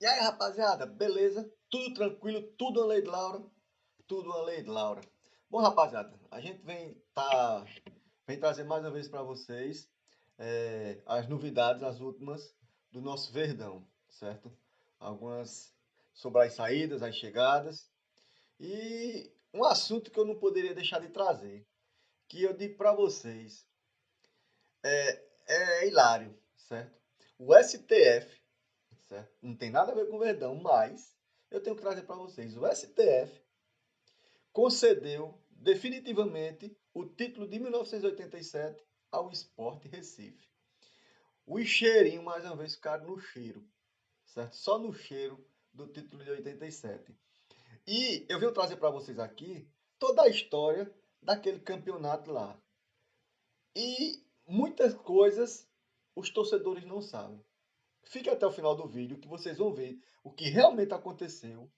E aí, rapaziada, beleza? Tudo tranquilo, tudo uma lei de Laura, tudo uma lei de Laura. Bom, rapaziada, a gente vem trazer mais uma vez para vocês as novidades, as últimas do nosso Verdão, certo? Algumas sobre as saídas, as chegadas e um assunto que eu não poderia deixar de trazer, que eu digo para vocês, é hilário, certo? O STF, certo? Não tem nada a ver com o Verdão, mas eu tenho que trazer para vocês. O STF concedeu definitivamente o título de 1987 ao Sport Recife. O cheirinho, mais uma vez, ficaram no cheiro, certo? Só no cheiro do título de 87. E eu venho trazer para vocês aqui toda a história daquele campeonato lá. E muitas coisas os torcedores não sabem. Fique até o final do vídeo que vocês vão ver o que realmente aconteceu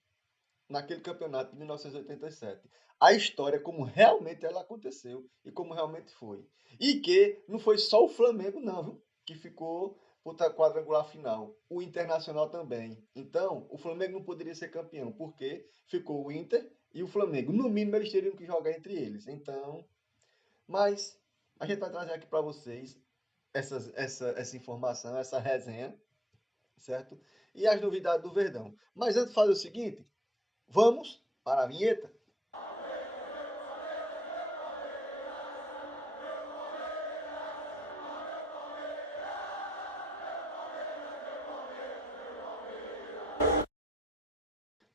naquele campeonato de 1987. A história como realmente ela aconteceu e como realmente foi. E que não foi só o Flamengo não, viu? Que ficou para o quadrangular final. O Internacional também. Então, o Flamengo não poderia ser campeão, porque ficou o Inter e o Flamengo. No mínimo, eles teriam que jogar entre eles. Então, mas a gente vai trazer aqui para vocês essa informação, essa resenha, certo? E as novidades do Verdão. Mas antes de fazer o seguinte, vamos para a vinheta.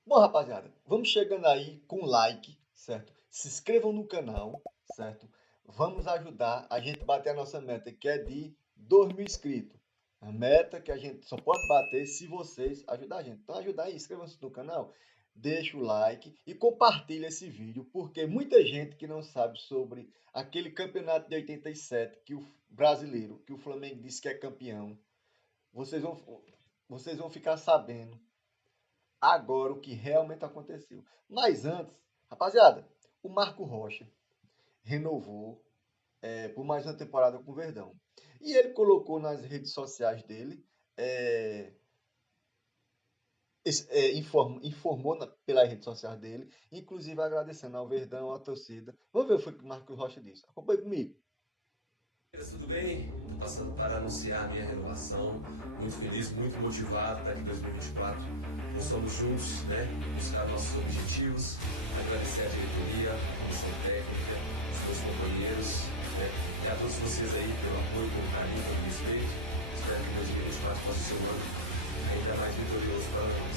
Bom, rapaziada, vamos chegando aí com like, certo? Se inscrevam no canal, certo? Vamos ajudar a gente a bater a nossa meta, que é de 2.000 inscritos. A meta que a gente só pode bater se vocês ajudarem a gente. Então, ajuda aí, inscrevam-se no canal, deixa o like e compartilha esse vídeo, porque muita gente que não sabe sobre aquele campeonato de 87 que o brasileiro, que o Flamengo disse que é campeão, vocês vão, vocês vão ficar sabendo agora o que realmente aconteceu. Mas antes, rapaziada, o Marco Rocha renovou por mais uma temporada com o Verdão. E ele colocou nas redes sociais dele, é, informou pelas redes sociais dele, inclusive agradecendo ao Verdão, à torcida. Vamos ver o que o Marco Rocha disse. Acompanhe comigo. Tudo bem? Estou passando para anunciar a minha renovação. Muito feliz, muito motivado para que em 2024 possamos juntos, né, buscar nossos objetivos. Agradecer à diretoria, à comissão técnica, aos meus companheiros, né, e a todos vocês aí pelo apoio, pelo carinho, pelo respeito. Espero que 2024 possa ser um ano ainda mais vitorioso para nós.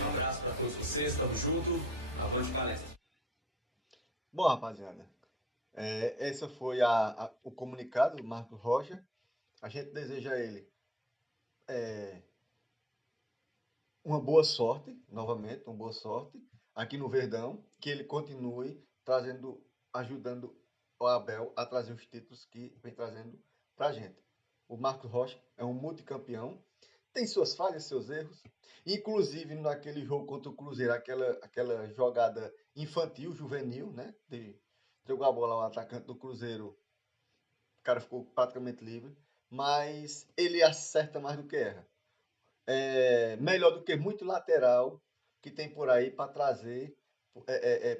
Um abraço para todos vocês, estamos juntos. Avante palestra. Bom, rapaziada, essa foi o comunicado do Marco Rocha. A gente deseja a ele uma boa sorte, novamente, uma boa sorte aqui no Verdão, que ele continue trazendo, ajudando o Abel a trazer os títulos que vem trazendo para a gente. O Marcos Rocha é um multicampeão, tem suas falhas, seus erros, inclusive naquele jogo contra o Cruzeiro, aquela jogada infantil, juvenil, né? Entregou a bola ao atacante do Cruzeiro, o cara ficou praticamente livre, mas ele acerta mais do que erra. Melhor do que muito lateral que tem por aí para trazer,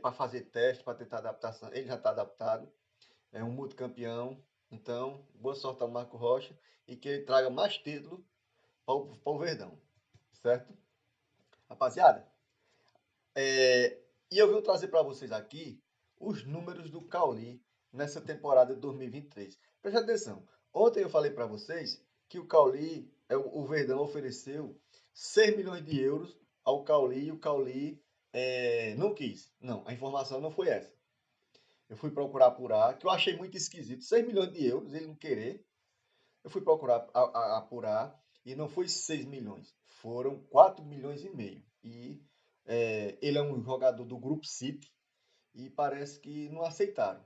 para fazer teste, para tentar adaptação. Ele já está adaptado, é um multicampeão. Então, boa sorte ao Marco Rocha e que ele traga mais título para o Verdão, certo? Rapaziada, e eu vim trazer para vocês aqui os números do Cauli nessa temporada de 2023. Preste atenção. Ontem eu falei para vocês que o Cauli, o Verdão ofereceu 6 milhões de euros ao Cauli e o Cauli não quis. Não, a informação não foi essa. Eu fui procurar apurar, que eu achei muito esquisito. 6 milhões de euros, ele não querer. Eu fui procurar apurar E não foi 6 milhões, foram 4 milhões e meio. E ele é um jogador do Grupo City e parece que não aceitaram.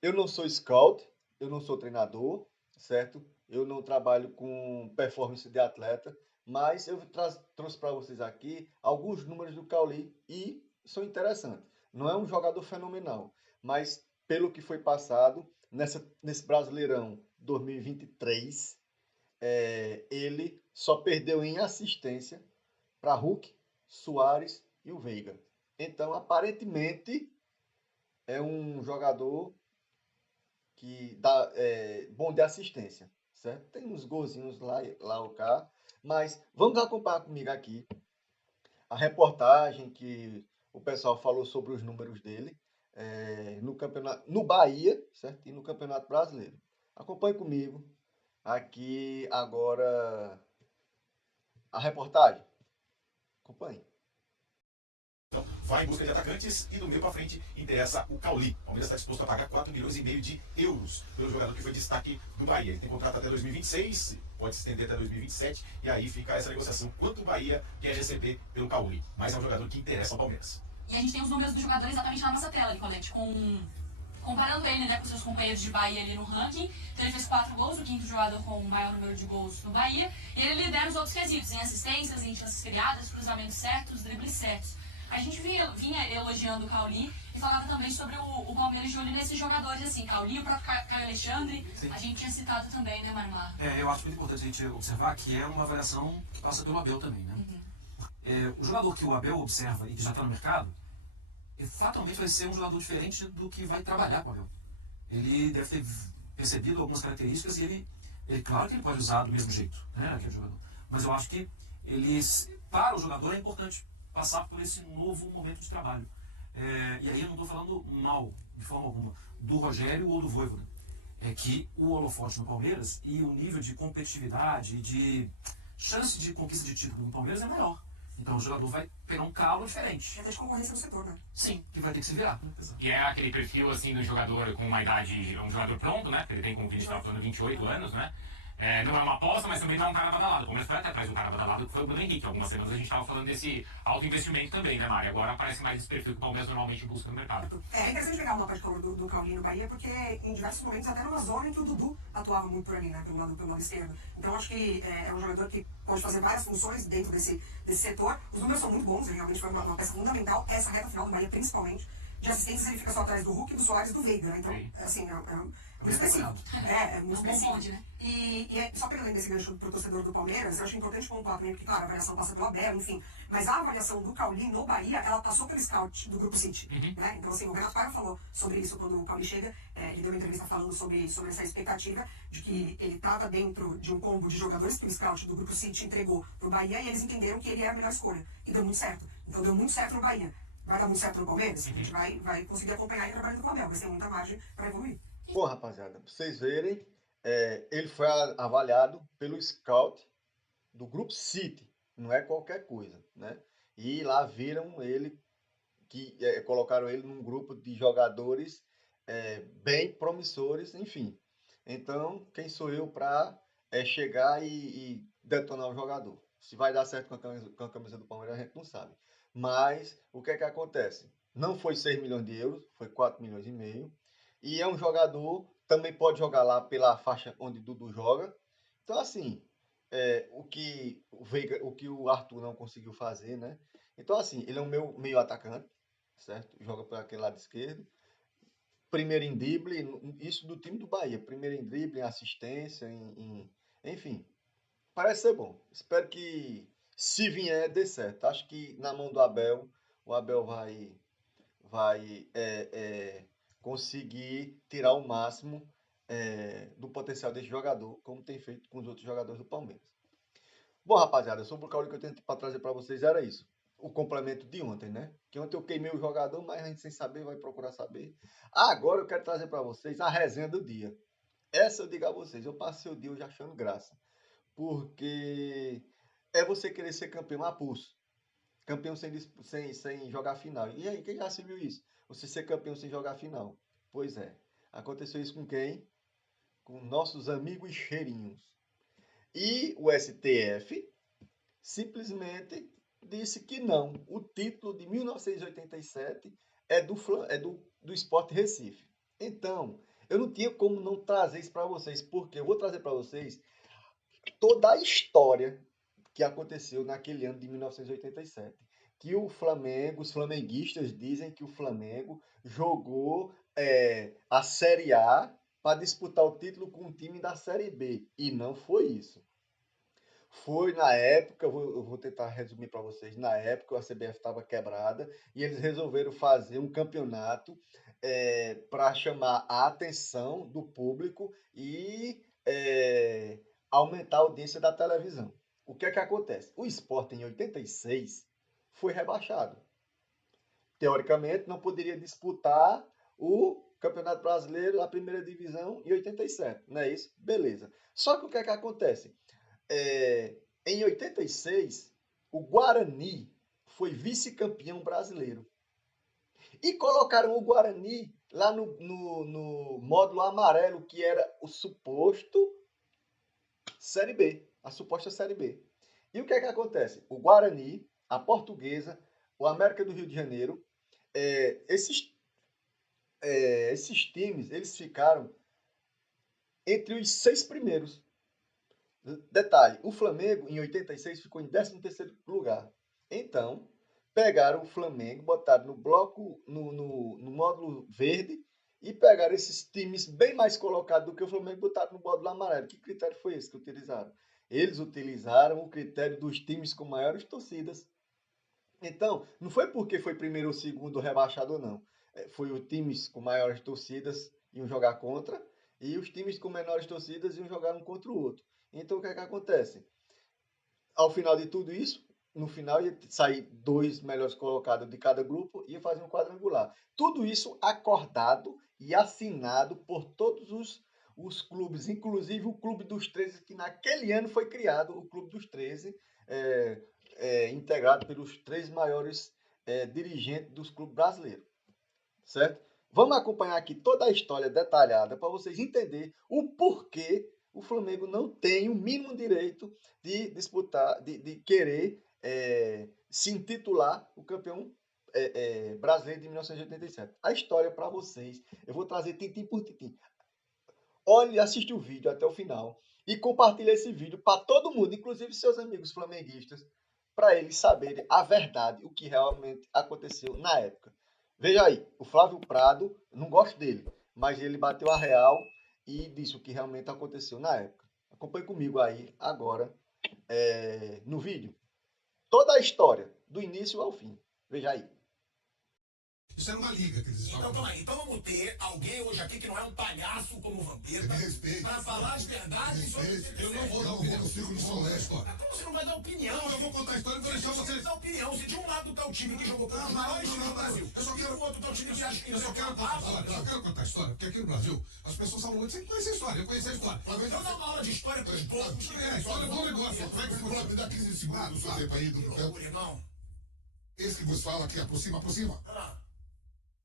Eu não sou scout, eu não sou treinador, certo? Eu não trabalho com performance de atleta, mas eu trouxe para vocês aqui alguns números do Cauli e são interessantes. Não é um jogador fenomenal, mas pelo que foi passado nesse Brasileirão 2023, ele só perdeu em assistência para Hulk, Soares e o Veiga. Então, aparentemente, é um jogador que dá bom de assistência, certo? Tem uns golzinhos lá ou cá, mas vamos acompanhar comigo aqui a reportagem que o pessoal falou sobre os números dele no campeonato, no Bahia, certo? E no Campeonato Brasileiro. Acompanhe comigo aqui agora a reportagem. Acompanhe. Então, vai em busca de atacantes e do meio para frente interessa o Cauli. O Palmeiras está disposto a pagar 4 milhões e meio de euros pelo jogador que foi destaque do Bahia. Ele tem contrato até 2026, pode se estender até 2027, e aí fica essa negociação quanto o Bahia quer receber pelo Cauli. Mas é um jogador que interessa ao Palmeiras. E a gente tem os números do jogador exatamente na nossa tela, Nicolete, comparando ele, né, com seus companheiros de Bahia ali no ranking. Então ele fez 4 gols, o quinto jogador com o maior número de gols no Bahia. E ele lidera os outros quesitos, em assistências, em chances criadas, cruzamentos certos, dribles certos. A gente vinha elogiando o Cauli e falava também sobre o Palmeiras de olho nesses jogadores, assim, Cauli, o próprio Caio Alexandre. Sim. A gente tinha citado também, né, Marmar? Eu acho muito importante a gente observar que é uma avaliação que passa pelo Abel também, né? O jogador que o Abel observa e que já está no mercado, fatalmente vai ser um jogador diferente do que vai trabalhar com o Abel. Ele deve ter percebido algumas características e ele claro que ele pode usar do mesmo jeito, né, que é o jogador. Mas eu acho que para o jogador é importante passar por esse novo momento de trabalho. E aí eu não estou falando mal, de forma alguma, do Rogério ou do Vojvoda. É que o holofote no Palmeiras e o nível de competitividade e de chance de conquista de título no Palmeiras é maior. Então o jogador vai pegar um calo diferente. É de concorrência no setor, né? Sim, que vai ter que se virar. E é aquele perfil assim do jogador com uma idade, um jogador pronto, né? Ele tem, como a gente estava falando, 28 anos, né? Não é uma aposta, mas também não é um cara badalado. O Palmeiras foi até atrás do cara badalado, que foi o Bruno Henrique. Algumas semanas a gente estava falando desse alto investimento também, né, Mari? Agora parece mais esse perfil que o Palmeiras normalmente busca no mercado. É interessante pegar o mapa de cor do Cauli no Bahia, porque em diversos momentos, até numa zona em que o Dudu atuava muito por ali, né? Pelo lado esquerdo. Então acho que é um jogador que pode fazer várias funções dentro desse setor. Os números são muito bons, ele realmente foi uma peça fundamental. Essa reta final do Bahia, principalmente. De assistências, ele fica só atrás do Hulk, do Soares e do Veiga, né? Então, assim, é muito específico. É muito específico. Bonde, né? E só pegando ainda esse gancho pro torcedor do Palmeiras, eu acho importante pontuar também, porque, claro, a avaliação passa pelo Abel, enfim, mas a avaliação do Cauli no Bahia, ela passou pelo scout do Grupo City, né? Então, assim, o Renato Paiva falou sobre isso quando o Cauli chega, ele deu uma entrevista falando sobre essa expectativa de que ele estava dentro de um combo de jogadores que o scout do Grupo City entregou pro Bahia e eles entenderam que ele era a melhor escolha. E deu muito certo. Então, deu muito certo no Bahia. Vai dar muito certo no Palmeiras? A gente vai conseguir acompanhar o trabalho do Abel, vai ter muita margem para evoluir. Bom, rapaziada, pra vocês verem, ele foi avaliado pelo scout do Grupo City, não é qualquer coisa, né? E lá viram ele, colocaram ele num grupo de jogadores bem promissores, enfim. Então, quem sou eu para chegar e detonar o jogador? Se vai dar certo com a camisa do Palmeiras, a gente não sabe. Mas o que é que acontece? Não foi 6 milhões de euros, foi 4 milhões e meio. E é um jogador, também pode jogar lá pela faixa onde Dudu joga. Então, assim, o que o Arthur não conseguiu fazer, né? Então, assim, ele é um meio atacante, certo? Joga por aquele lado esquerdo. Primeiro em drible, isso do time do Bahia. Primeiro em drible, em assistência, enfim. Parece ser bom. Espero que, se vier, dê certo. Acho que na mão do Abel, o Abel vai conseguir tirar o máximo do potencial desse jogador, como tem feito com os outros jogadores do Palmeiras. Bom, rapaziada, sobre o caule que eu tenho para trazer para vocês era isso. O complemento de ontem, né? Que ontem eu queimei o jogador, mas a gente sem saber vai procurar saber. Agora eu quero trazer para vocês a resenha do dia. Essa eu digo a vocês, eu passei o dia hoje achando graça. Porque é você querer ser campeão a pulso. Campeão sem jogar final. E aí, quem já se viu isso? Você ser campeão sem jogar final. Pois é. Aconteceu isso com quem? Com nossos amigos cheirinhos. E o STF simplesmente disse que não. O título de 1987 é do Sport Recife. Então, eu não tinha como não trazer isso para vocês, porque eu vou trazer para vocês toda a história que aconteceu naquele ano de 1987. Que o Flamengo, os flamenguistas dizem que o Flamengo jogou a Série A para disputar o título com o time da Série B. E não foi isso. Foi na época, eu vou tentar resumir para vocês, na época a CBF estava quebrada e eles resolveram fazer um campeonato para chamar a atenção do público e aumentar a audiência da televisão. O que é que acontece? O Sport em 86 foi rebaixado. Teoricamente não poderia disputar o Campeonato Brasileiro, a primeira divisão em 87, não é isso? Beleza. Só que o que é que acontece? Em 86, o Guarani foi vice-campeão brasileiro. E colocaram o Guarani lá no módulo amarelo, que era o suposto Série B, a suposta Série B. E o que é que acontece? O Guarani, a Portuguesa, o América do Rio de Janeiro, esses times, eles ficaram entre os 6 primeiros. Detalhe, o Flamengo, em 86, ficou em 13º lugar. Então, pegaram o Flamengo, botaram no bloco, no módulo verde, e pegaram esses times bem mais colocados do que o Flamengo e botaram no módulo amarelo. Que critério foi esse que utilizaram? Eles utilizaram o critério dos times com maiores torcidas. Então, não foi porque foi primeiro ou segundo rebaixado ou não. Foi os times com maiores torcidas iam jogar contra, e os times com menores torcidas iam jogar um contra o outro. Então, o que é que acontece? Ao final de tudo isso, no final ia sair 2 melhores colocados de cada grupo e ia fazer um quadrangular. Tudo isso acordado e assinado por todos os clubes, inclusive o Clube dos 13, que naquele ano foi criado, o Clube dos 13, integrado pelos 3 maiores dirigentes dos clubes brasileiros. Certo? Vamos acompanhar aqui toda a história detalhada para vocês entenderem o porquê o Flamengo não tem o mínimo direito de disputar, de querer se intitular o campeão brasileiro de 1987. A história para vocês, eu vou trazer tintim por tintim. Olhe, assiste o vídeo até o final e compartilhe esse vídeo para todo mundo, inclusive seus amigos flamenguistas, para eles saberem a verdade, o que realmente aconteceu na época. Veja aí, o Flávio Prado, não gosto dele, mas ele bateu a real e disse o que realmente aconteceu na época. Acompanhe comigo aí agora no vídeo. Toda a história, do início ao fim. Veja aí. Isso era uma liga que eles estavam. Então, calma aí. Então vamos ter alguém hoje aqui que não é um palhaço como o Vampeta Me respeite. para falar as verdades sobre esse Eu não vou dar opinião, eu fico no São Leste, Mas como você não vai dar opinião? Não, eu vou contar a história e vou deixar Você vocês. dá opinião. Se de um lado tá o time que jogou contra os maiores times do Brasil, Eu só quero. do outro tá o time que acha que Eu só quero contar a história. Eu só quero contar a história, porque aqui no Brasil as pessoas falam muito sem conhecer a história. Eu conheci a história. então dá uma aula de história para os poucos. História é bom negócio. Como é que você me dá 15 segundos do seu tempo aí do campo? Irmão. Esse que vos fala aqui, aproxima.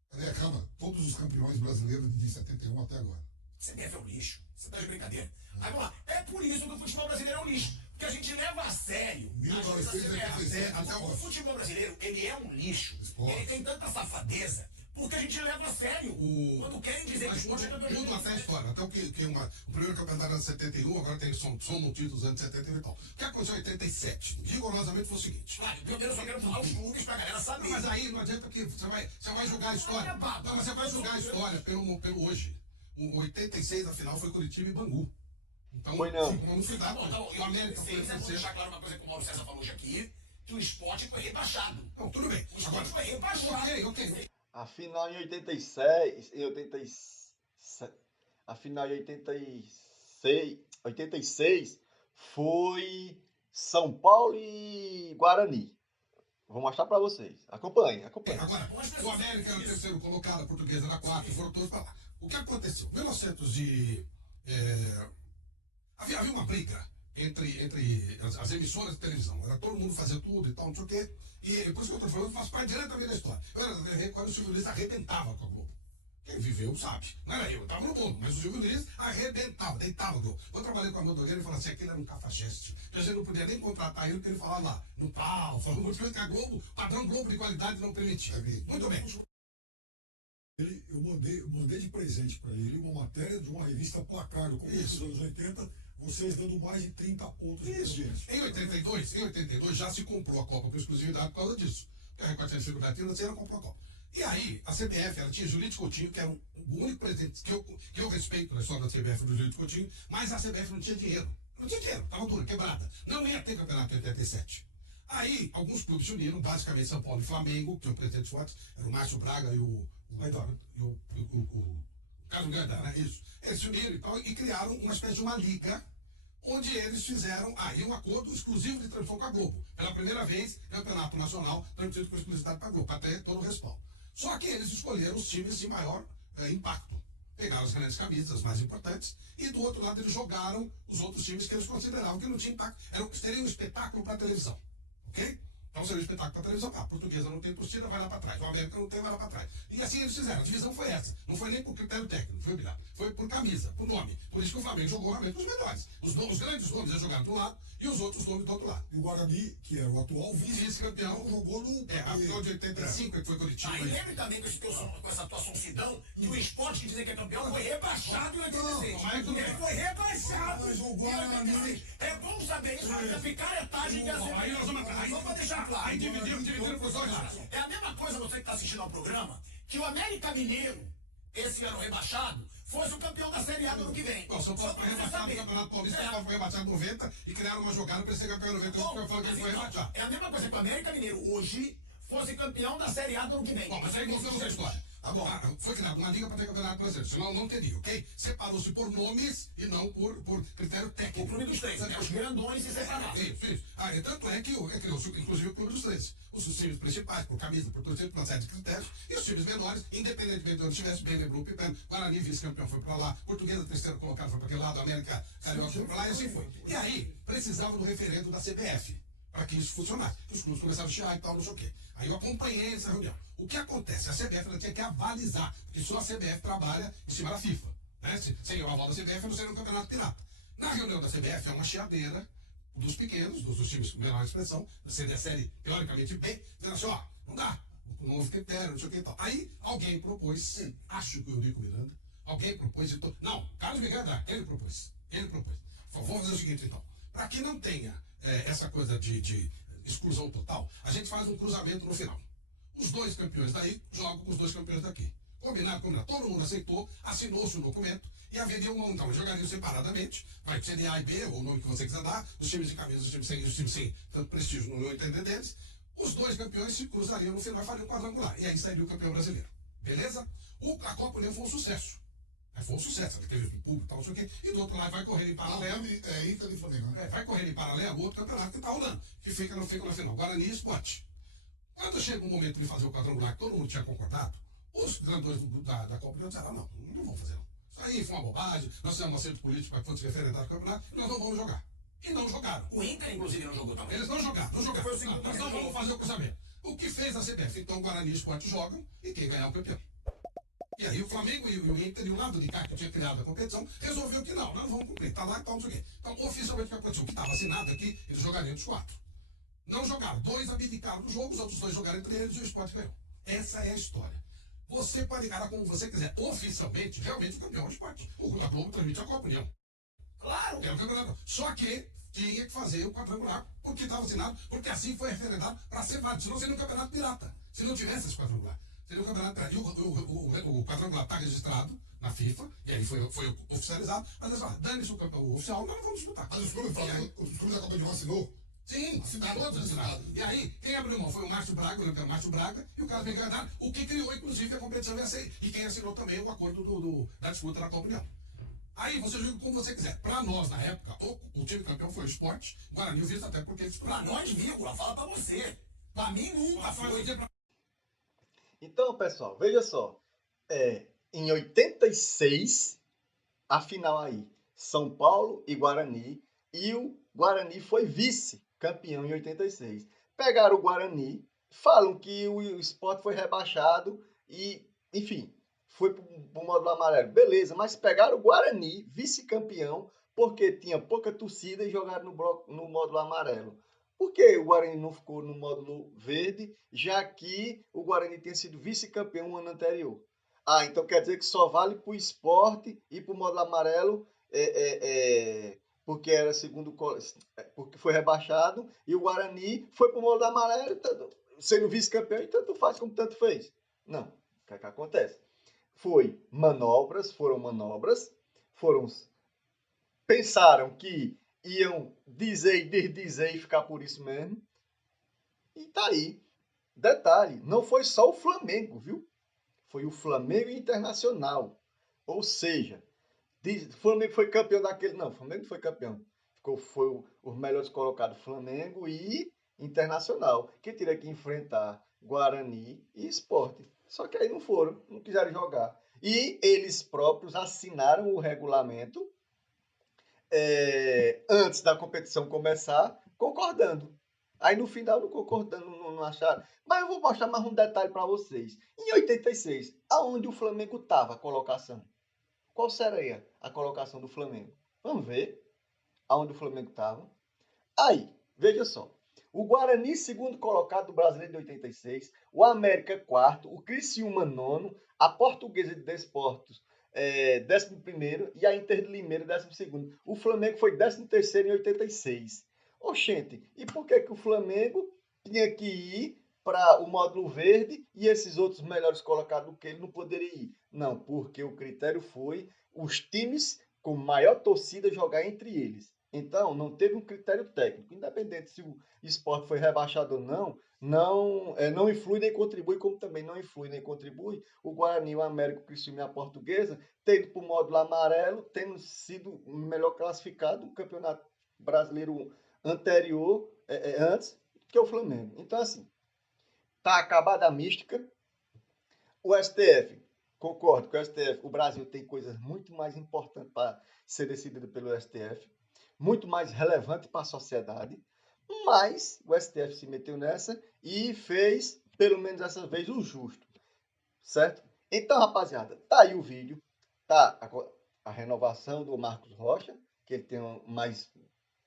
Cadê a calma? Todos os campeões brasileiros de 71 até agora. CBF é um lixo. Você tá de brincadeira. Agora, é por isso que o futebol brasileiro é um lixo. Porque a gente leva a sério. 1987 até O hoje. futebol brasileiro, ele é um lixo. Esporte. Ele tem tanta safadeza. Porque a gente leva a sério. Quando querem dizer que o esporte é campeão Muda até a história. Até o primeiro campeonato era de 71, agora tem som títulos anos 71 e tal. O que aconteceu em 87? Rigorosamente foi o seguinte. Claro, primeiro eu só quero falar os clubes pra galera saber. Mas aí não adianta porque você vai julgar a história. Não, mas você vai julgar a história pelo hoje. O 86, afinal, foi Curitiba e Bangu. Então, Foi não. Não se dá. O O América foi vou vencer. deixar claro uma coisa que o Mauro César falou hoje aqui, que o esporte foi rebaixado. Não, tudo bem. O esporte foi rebaixado. Ok. A final em 86, a final em 86 foi São Paulo e Guarani. Vou mostrar para vocês. Acompanhe. Agora, o América era o terceiro colocado, a Portuguesa era quarto, foram todos para lá. O que aconteceu? 1900 havia uma briga entre as emissoras de televisão. Era todo mundo fazia tudo e tal, não sei o quê. E por isso que eu estou falando, faz parte diretamente da história. Eu era da TV Record e o Silvio Luiz arrebentava com a Globo. Quem viveu sabe. Não era eu tava no mundo, mas o Silvio Luiz arrebentava, deitava o gol. Eu trabalhei com a Modogueira e falava assim, aquele era um cafajeste. A gente não podia nem contratar ele, porque ele falava lá, no pau, falando muito coisa que a Globo, padrão Globo de qualidade não permitia. Muito bem. Eu mandei de presente para ele uma matéria de uma revista Placar, do começo dos anos 80, vocês dando mais de 30 pontos de Isso. audiência. Em 82 já se comprou a Copa com exclusividade por causa disso. A Record tinha dificuldade financeira, comprou a Copa. E aí, a CBF, ela tinha Julito Coutinho, que era o único presidente que eu respeito na história da CBF, do Julito Coutinho, mas a CBF não tinha dinheiro. Não tinha dinheiro, estava dura, quebrada. Não ia ter campeonato em 87. Aí, alguns clubes se uniram, basicamente São Paulo e Flamengo, que tinham presidentes fortes, era o Márcio Braga e o Carlos Gandara, né? Isso. Eles se uniram e tal, e criaram uma espécie de uma liga, onde eles fizeram aí um acordo exclusivo de transmissão com a Globo. Pela primeira vez, campeonato nacional transmitido com exclusividade para a Globo, para ter todo o respaldo. Só que eles escolheram os times de maior impacto. Pegaram as grandes camisas mais importantes e do outro lado eles jogaram os outros times que eles consideravam que não tinham impacto. Seria um espetáculo para a televisão. Ok? Então seria um espetáculo para a televisão. A portuguesa não tem torcida, vai lá para trás. O América não tem, vai lá para trás. E assim eles fizeram. A divisão foi essa. Não foi nem por critério técnico, foi obrigado. Foi por camisa, por nome. Por isso que o Flamengo jogou realmente os melhores. Os grandes nomes já jogaram do lado e os outros nomes do outro lado. E o Guarani, que era o atual vice-campeão, jogou no... a final de 85, que foi Curitiba. Aí lembre também com essa tua sonsidão que o esporte que dizer que é campeão foi rebaixado em 86. Ele foi rebaixado Mas o em Guarani... 86. É bom saber isso, porque a picaretagem de acertar. Aí nós vamos atrás. Só pra deixar claro. Aí dividiram por dois lados. É a mesma coisa você que está assistindo ao programa, que o América Mineiro, esse ano rebaixado, fosse o campeão da Série A do ano que vem. Não, o São Paulo foi rebaixado no Campeonato Paulista, o São Paulo foi rebaixado em 90 e criaram uma jogada para ser campeão em 91, porque eu falo que ele foi rebaixado. É a mesma coisa que o América Mineiro hoje fosse campeão da Série A do ano que vem. Bom, mas aí contamos a história. Tá bom, foi criado uma liga para ter campeonato brasileiro, senão não teria, ok? Separou-se por nomes e não por critério técnico. O Clube dos Três, né? Os grandões se separaram. Isso. Tanto é que criou-se, inclusive, o Clube dos Três. Os times principais, por camisa, por torcida, por uma série de critérios, e os times menores, independentemente de onde estivesse, bem lembrou o Pipeno, Guarani, vice-campeão, foi para lá, Portuguesa, terceiro colocado, foi para aquele lado, América, Carioca, foi para lá, e assim foi. E aí, precisava do referendo da CBF, para que isso funcionasse. Os clubes começaram a chiar e tal, não sei o quê. Aí eu acompanhei essa reunião. O que acontece? A CBF ela tinha que avalizar, porque só a CBF trabalha em cima da FIFA. Né? Sem o aval da CBF, não seria um campeonato pirata. Na reunião da CBF é uma chiadeira dos pequenos, dos times com menor expressão, da série teoricamente bem, dizendo assim, ó, não dá, um novo critério, não sei o que e tal. Aí alguém propôs, acho que o Eurico Miranda, alguém propôs, não, Carlos Miranda, ele propôs. Vamos fazer o seguinte então, para que não tenha essa coisa de exclusão total, a gente faz um cruzamento no final. Os dois campeões daí jogam com os dois campeões daqui. Combinado. Todo mundo aceitou, assinou-se o documento e haveria então, jogariam separadamente, vai ser A e B, ou o nome que você quiser dar, os times de camisa, os times sem tanto prestígio no entender deles, os dois campeões se cruzariam no final e fariam um quadrangular. E aí sairia o campeão brasileiro. Beleza? A Copa União foi um sucesso. Foi um sucesso, ela teve público e tal, não sei o quê. E do outro lado vai correr em paralelo. Inter e Flamengo. Vai correr em paralelo o outro campeonato que está rolando, que fica na final. Guarani e Sport. Quando chega o momento de fazer o quadrangular, que todo mundo tinha concordado, os grandões da Copa União disseram, não vamos fazer não. Isso aí foi uma bobagem, nós fizemos um acerto político para que fosse referendado o campeonato, e nós não vamos jogar. E não jogaram. O Inter, inclusive, não jogou também. Eles não jogaram. Nós não vamos fazer o cruzamento. O que fez a CBF? Então o Guarani e o Sport jogam e quem ganhar é o campeão. E aí o Flamengo e o Inter, e o lado de cá que tinha criado a competição, resolveu que não vamos cumprir, tá lá e tal, não sei o quê. Então, oficialmente, o que aconteceu? O que estava assinado aqui, eles jogariam dos 4. Não jogaram. 2 abdicaram do jogo, os outros 2 jogaram entre eles e o Sport ganhou. Essa é a história. Você pode encarar como você quiser. Oficialmente, realmente, o campeão é o Sport. O Globo transmite a Copa União. Claro! É o campeonato. Só que tinha que fazer o quadrangular, porque estava assinado, porque assim foi referendado para ser válido. Senão seria um campeonato pirata. Se não tivesse esse quadrangular. Seria um campeonato pirata. E o quadrangular está registrado na FIFA, e aí foi oficializado. Mas eles falam, dane-se o campeão oficial, nós não vamos disputar. Mas os clubes da Copa União assinou? Sim, todos assinaram. E aí, quem abriu mão foi o Márcio Braga, o Márcio Braga, e o Carlos Bengadar, o que criou, inclusive, a competição e quem assinou também o acordo da disputa da Copa União. Aí você joga como você quiser. Para nós, na época, o time campeão foi o Sport, Guarani o vice, até porque eles... Para nós, vírgula, fala para você. Para mim, nunca foi. Então, pessoal, veja só. Em 86, a final aí, São Paulo e Guarani, e o Guarani foi vice-campeão em 86. Pegaram o Guarani, falam que o Sport foi rebaixado e, enfim, foi para o módulo amarelo. Beleza, mas pegaram o Guarani, vice-campeão, porque tinha pouca torcida e jogaram no módulo amarelo. Por que o Guarani não ficou no módulo verde, já que o Guarani tinha sido vice-campeão no ano anterior? Ah, então quer dizer que só vale para o Sport e para o módulo amarelo, porque era porque foi rebaixado, e o Guarani foi para o módulo amarelo, sendo vice-campeão, e tanto faz como tanto fez. Não, o que é que acontece? Foram manobras, pensaram que iam dizer e ficar por isso mesmo. E tá aí. Detalhe, não foi só o Flamengo, viu? Foi o Flamengo Internacional. Ou seja, o Flamengo foi campeão daquele... Não, o Flamengo não foi campeão. Foi os melhores colocados, Flamengo e Internacional, que teria que enfrentar Guarani e Sport. Só que aí não foram, não quiseram jogar. E eles próprios assinaram o regulamento antes da competição começar, concordando. Aí no final não concordando, não acharam. Mas eu vou mostrar mais um detalhe para vocês. Em 86, aonde o Flamengo estava a colocação? Qual seria a colocação do Flamengo? Vamos ver aonde o Flamengo estava. Aí, veja só. O Guarani, segundo colocado do Brasileiro de 86, o América, quarto, o Criciúma, nono, a Portuguesa de Desportos, 11º, e a Inter de Limeira, 12º. O Flamengo foi 13º em 86. Oxente, e por que o Flamengo tinha que ir para o módulo verde e esses outros melhores colocados do que ele não poderiam ir? Não, porque o critério foi os times com maior torcida jogar entre eles. Então, não teve um critério técnico. Independente se o Sport foi rebaixado ou não influi nem contribui, como também não influi nem contribui o Guarani, o América, o Criciúma e a Portuguesa, tendo para o módulo amarelo, tendo sido melhor classificado no Campeonato Brasileiro anterior, antes, que o Flamengo. Então, assim, tá acabada a mística. O STF, concordo com o STF, o Brasil tem coisas muito mais importantes para ser decididas pelo STF, muito mais relevante para a sociedade, mas o STF se meteu nessa e fez, pelo menos dessa vez, o justo, certo? Então, rapaziada, tá aí o vídeo, tá a renovação do Marcos Rocha, que ele tem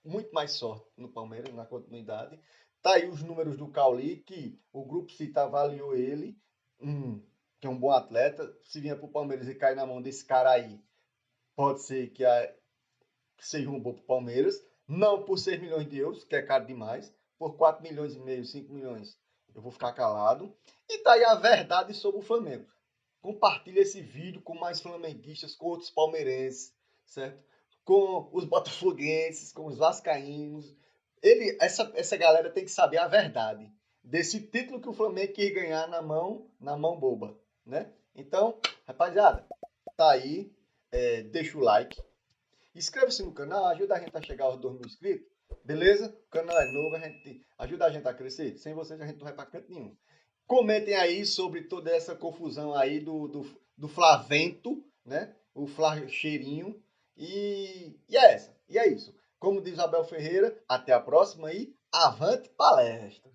muito mais sorte no Palmeiras, na continuidade. Tá aí os números do Cauli, que o Grupo Cita avaliou ele, que é um bom atleta. Se vier para o Palmeiras e cair na mão desse cara aí, pode ser que seja um bom para o Palmeiras. Não por 6 milhões de euros, que é caro demais. Por 4 milhões e meio, 5 milhões, eu vou ficar calado. E tá aí a verdade sobre o Flamengo. Compartilha esse vídeo com mais flamenguistas, com outros palmeirenses, certo? Com os botafoguenses, com os vascaínos. Essa galera tem que saber a verdade desse título que o Flamengo quer ganhar na mão boba, né? Então, rapaziada, tá aí. Deixa o like. Inscreva-se no canal, ajuda a gente a chegar aos 2 mil inscritos, beleza? O canal é novo, ajuda a gente a crescer. Sem vocês a gente não vai pra canto nenhum. Comentem aí sobre toda essa confusão aí do Flavento, né? O Flacheirinho. E é isso. Como diz Abel Ferreira, até a próxima e avante palestra!